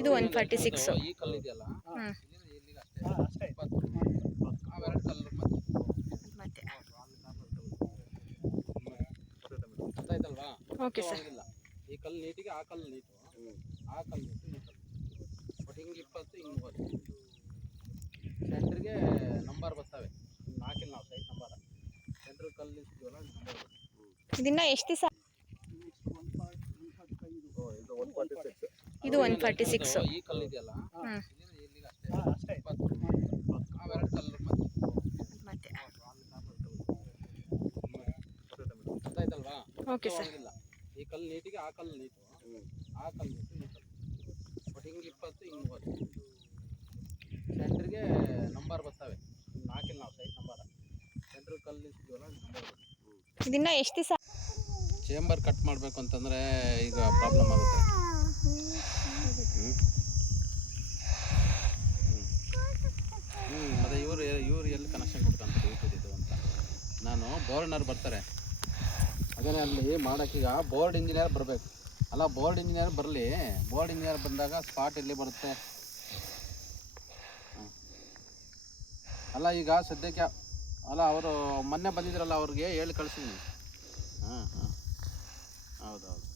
ಇದು 146. ಈ ಕಲ್ಲು ಇದೆಯಲ್ಲ ಇಲ್ಲಿಗೆ ಅಷ್ಟೇ ಅವೆರಡು ಕಲ್ಲು ಮತ್ತೆ ಗೊತ್ತಾಯ್ತಲ್ವಾ? Okay sir. ಈ ಕಲ್ಲು ನೀಟಿಗೆ ಆ ಕಲ್ಲು ನೀಟು, ಆ ಕಲ್ಲು ನೀಟು, ಈ ಕಲ್ಲು ಬಟ್ ಹಿಂಗೆ 20 ಹಿಂಗೆ 30 ಸೆಂಟ್ರಿಗೆ ನಂಬರ್ ಬರ್ತವೆ. ಹಾಕಿಲ್ಲ ನಾವು ಸೈಟ್ ನಂಬರ್ ಸೆಂಟ್ರ್ ಕಲ್ಲು ಇರ್ತೀವಲ್ಲ ನಂಬರ್. ಇದನ್ನ ಎಷ್ಟು ದಿವಸ? ಇದು 146. ಈ ಕಲ್ಲು ಇದೆಯಲ್ಲ ಇಲ್ಲಿಗೆ ಅಷ್ಟೇ ಅವೆರಡು ಕಲ್ಲು ಮತ್ತೆ ಗೊತ್ತಾಯ್ತಲ್ವಾ? Okay sir. ಈ ಕಲ್ಲು ನೀಟಿಗೆ ಆ ಕಲ್ಲು ನೀಟು, ಆ ಕಲ್ಲು ನೀಟು, ಈ ಕಲ್ಲು ಬಟ್ ಹಿಂಗೆ 20 ಹಿಂಗೆ 30 ಸೆಂಟ್ರಿಗೆ ನಂಬರ್ ಬರ್ತವೆ. ಹಾಕಿಲ್ಲ ನಾವು ಸೈಟ್ ನಂಬರ್ ಸೆಂಟ್ರ್ ಕಲ್ಲು ಇರ್ತೀವಲ್ಲ ನಂಬರ್. ಇದನ್ನ ಎಷ್ಟು ದಿವಸ? ಚೇಂಬರ್ ಕಟ್ ಮಾಡಬೇಕು ಅಂತಂದರೆ ಈಗ ಪ್ರಾಬ್ಲಮ್ ಆಗುತ್ತೆ. ಮತ್ತು ಇವರು ಎಲ್ಲಿ ಕನೆಕ್ಷನ್ ಕೊಡ್ತಾರೆ ಇದು ಅಂತ. ನಾನು ಬೋರ್ಡ್ನವ್ರು ಬರ್ತಾರೆ, ಅದೇ ಅಲ್ಲಿ ಮಾಡೋಕ್ಕೀಗ ಬೋರ್ಡ್ ಇಂಜಿನಿಯರ್ ಬರಬೇಕು. ಅಲ್ಲ, ಬೋರ್ಡ್ ಇಂಜಿನಿಯರ್ ಬರಲಿ. ಬೋರ್ಡ್ ಇಂಜಿನಿಯರ್ ಬಂದಾಗ ಸ್ಪಾಟ್ ಎಲ್ಲಿ ಬರುತ್ತೆ? ಅಲ್ಲ, ಈಗ ಸದ್ಯಕ್ಕೆ ಅಲ್ಲ, ಅವರು ಮೊನ್ನೆ ಬಂದಿದ್ರಲ್ಲ, ಅವ್ರಿಗೆ ಹೇಳಿ ಕಳಿಸಿದ್ದೀನಿ. ಹಾಂ ಹಾಂ, ಹೌದೌದು.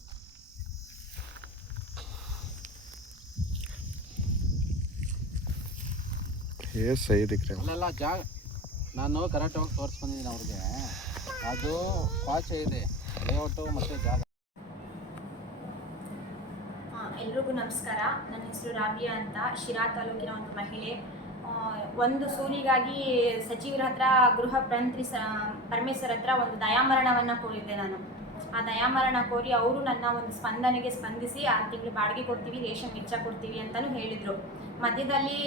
ಅಲ್ಲೆಲ್ಲ ಜಾಗ ನಾನು ಕರೆಕ್ಟಾಗಿ ತೋರಿಸಿ ಬಂದಿದ್ದೀನಿ ಅವ್ರಿಗೆ. ಅದು ಕ್ವಾಚೆ ಇದೆ, ಲೇಔಟು ಮತ್ತು ಜಾಗ. ಎಲ್ರಿಗೂ ನಮಸ್ಕಾರ. ನನ್ನ ಹೆಸರು ರಾಬಿಯಾ ಅಂತ, ಶಿರಾ ತಾಲೂಕಿನ ಒಂದು ಮಹಿಳೆ. ಒಂದು ಸೂಲಿಗಾಗಿ ಸಚಿವರ ಹತ್ರ, ಗೃಹ ಮಂತ್ರಿ ಪರಮೇಶ್ವರ್ ಹತ್ರ ಒಂದು ದಯಾಮರಣವನ್ನು ಕೋರಿದ್ದೆ ನಾನು. ಆ ದಯಾಮರಣ ಕೋರಿ ಅವರು ನನ್ನ ಒಂದು ಸ್ಪಂದನೆಗೆ ಸ್ಪಂದಿಸಿ 6 ತಿಂಗಳು ಬಾಡಿಗೆ ಕೊಡ್ತೀವಿ, ರೇಷನ್ ವೆಚ್ಚ ಕೊಡ್ತೀವಿ ಅಂತಲೂ ಹೇಳಿದರು. ಮಧ್ಯದಲ್ಲಿ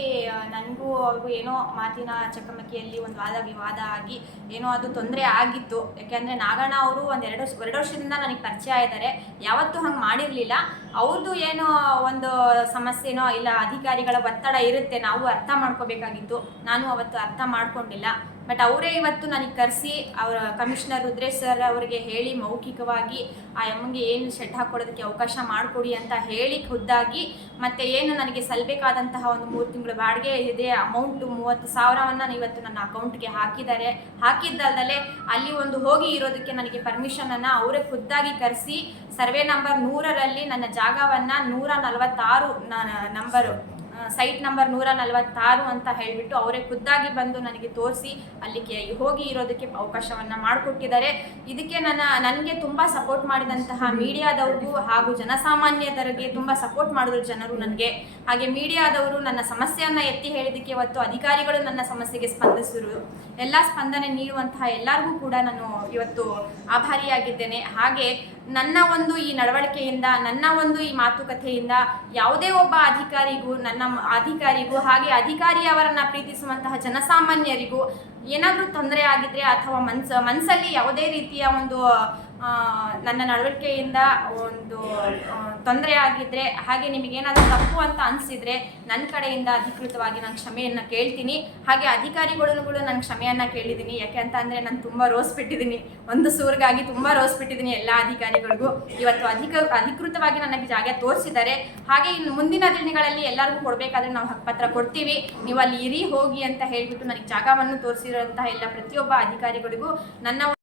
ನನಗೂ ಅವ್ರಿಗೂ ಏನೋ ಮಾತಿನ ಚಕಮಕಿಯಲ್ಲಿ ಒಂದು ವಾದ ವಿವಾದ ಆಗಿ ಏನೋ ಅದು ತೊಂದರೆ ಆಗಿತ್ತು. ಯಾಕೆಂದರೆ ನಾಗಣ್ಣ ಅವರು ಎರಡು ವರ್ಷದಿಂದ ನನಗೆ ಪರಿಚಯ ಇದ್ದಾರೆ. ಯಾವತ್ತೂ ಹಂಗೆ ಮಾಡಿರಲಿಲ್ಲ. ಅವ್ರದ್ದು ಏನೋ ಒಂದು ಸಮಸ್ಯೆನೋ ಇಲ್ಲ, ಅಧಿಕಾರಿಗಳ ಒತ್ತಡ ಇರುತ್ತೆ, ನಾವು ಅರ್ಥ ಮಾಡ್ಕೋಬೇಕಾಗಿತ್ತು. ನಾನು ಅವತ್ತು ಅರ್ಥ ಮಾಡ್ಕೊಂಡಿಲ್ಲ. ಬಟ್ ಅವರೇ ಇವತ್ತು ನನಗೆ ಕರೆಸಿ, ಅವರ ಕಮಿಷನರ್ ರುದ್ರೇಶ್ ಸರ್ ಅವರಿಗೆ ಹೇಳಿ ಮೌಖಿಕವಾಗಿ ಆ ಅಮ್ಮಂಗೆ ಏನು ಶೆಡ್ ಹಾಕ್ಕೊಡೋದಕ್ಕೆ ಅವಕಾಶ ಮಾಡಿಕೊಡಿ ಅಂತ ಹೇಳಿ ಖುದ್ದಾಗಿ, ಮತ್ತು ಏನು ನನಗೆ ಸಲ್ಲಬೇಕಾದಂತಹ ಒಂದು 3 ತಿಂಗಳು ಬಾಡಿಗೆ ಇದೆ, ಅಮೌಂಟು 30,000ವನ್ನು ಇವತ್ತು ನನ್ನ ಅಕೌಂಟ್ಗೆ ಹಾಕಿದ್ದಾರೆ. ಹಾಕಿದ್ದಲ್ಲದೆ ಅಲ್ಲಿ ಒಂದು ಹೋಗಿ ಇರೋದಕ್ಕೆ ನನಗೆ ಪರ್ಮಿಷನನ್ನು ಅವರೇ ಖುದ್ದಾಗಿ ಕರೆಸಿ, ಸರ್ವೆ ನಂಬರ್ 100ರಲ್ಲಿ ನನ್ನ ಜಾಗವನ್ನು 146 ನಂಬರು, ಸೈಟ್ ನಂಬರ್ 146 ಅಂತ ಹೇಳಿಬಿಟ್ಟು ಅವರೇ ಖುದ್ದಾಗಿ ಬಂದು ನನಗೆ ತೋರಿಸಿ ಅಲ್ಲಿಗೆ ಹೋಗಿ ಇರೋದಕ್ಕೆ ಅವಕಾಶವನ್ನು ಮಾಡಿಕೊಟ್ಟಿದ್ದಾರೆ. ಇದಕ್ಕೆ ನನಗೆ ತುಂಬ ಸಪೋರ್ಟ್ ಮಾಡಿದಂತಹ ಮೀಡಿಯಾದವ್ರಿಗೂ ಹಾಗೂ ಜನಸಾಮಾನ್ಯರಿಗೆ ತುಂಬ ಸಪೋರ್ಟ್ ಮಾಡಿದ್ರು ಜನರು ನನಗೆ. ಹಾಗೆ ಮೀಡಿಯಾದವರು ನನ್ನ ಸಮಸ್ಯೆಯನ್ನು ಎತ್ತಿ ಹೇಳಿದ್ದಕ್ಕೆ ಇವತ್ತು ಅಧಿಕಾರಿಗಳು ನನ್ನ ಸಮಸ್ಯೆಗೆ ಸ್ಪಂದಿಸಿದರು. ಎಲ್ಲ ಸ್ಪಂದನೆ ನೀಡುವಂತಹ ಎಲ್ಲರಿಗೂ ಕೂಡ ನಾನು ಇವತ್ತು ಆಭಾರಿಯಾಗಿದ್ದೇನೆ. ಹಾಗೆ ನನ್ನ ಒಂದು ಈ ನಡವಳಿಕೆಯಿಂದ, ನನ್ನ ಒಂದು ಈ ಮಾತುಕತೆಯಿಂದ ಯಾವುದೇ ಒಬ್ಬ ಅಧಿಕಾರಿಗೂ ಹಾಗೆ ಅವರನ್ನು ಪ್ರೀತಿಸುವಂತಹ ಜನಸಾಮಾನ್ಯರಿಗೂ ಏನಾದರೂ ತೊಂದರೆ ಆಗಿದ್ರೆ ಅಥವಾ ಮನಸ್ಸಲ್ಲಿ ಯಾವುದೇ ರೀತಿಯ ಒಂದು ನನ್ನ ನಡವಳಿಕೆಯಿಂದ ಒಂದು ತೊಂದರೆ ಆಗಿದ್ದರೆ, ಹಾಗೆ ನಿಮಗೇನಾದರೂ ತಪ್ಪು ಅಂತ ಅನಿಸಿದರೆ ನನ್ನ ಕಡೆಯಿಂದ ಅಧಿಕೃತವಾಗಿ ನಾನು ಕ್ಷಮೆಯನ್ನು ಕೇಳ್ತೀನಿ. ಹಾಗೆ ಅಧಿಕಾರಿಗಳಿಗೂ ನಾನು ಕ್ಷಮೆಯನ್ನು ಕೇಳಿದ್ದೀನಿ. ಯಾಕೆ ಅಂತ ಅಂದರೆ ನಾನು ತುಂಬ ರೋಸ್ಬಿಟ್ಟಿದ್ದೀನಿ, ಒಂದು ಸೂರಿಗಾಗಿ ತುಂಬ ರೋಸ್ಬಿಟ್ಟಿದ್ದೀನಿ ಎಲ್ಲ ಅಧಿಕಾರಿಗಳಿಗೂ. ಇವತ್ತು ಅಧಿಕೃತವಾಗಿ ನನಗೆ ಜಾಗ ತೋರಿಸಿದ್ದಾರೆ. ಹಾಗೆ ಇನ್ನು ಮುಂದಿನ ದಿನಗಳಲ್ಲಿ ಎಲ್ಲರಿಗೂ ಕೊಡಬೇಕಾದ್ರೆ ನಾವು ಹಕ್ಕುಪತ್ರ ಕೊಡ್ತೀವಿ, ನೀವು ಅಲ್ಲಿ ಇರಿ ಹೋಗಿ ಅಂತ ಹೇಳಿಬಿಟ್ಟು ನನಗೆ ಜಾಗವನ್ನು ತೋರಿಸಿರೋಂತಹ ಎಲ್ಲ ಪ್ರತಿಯೊಬ್ಬ ಅಧಿಕಾರಿಗಳಿಗೂ ನನ್ನ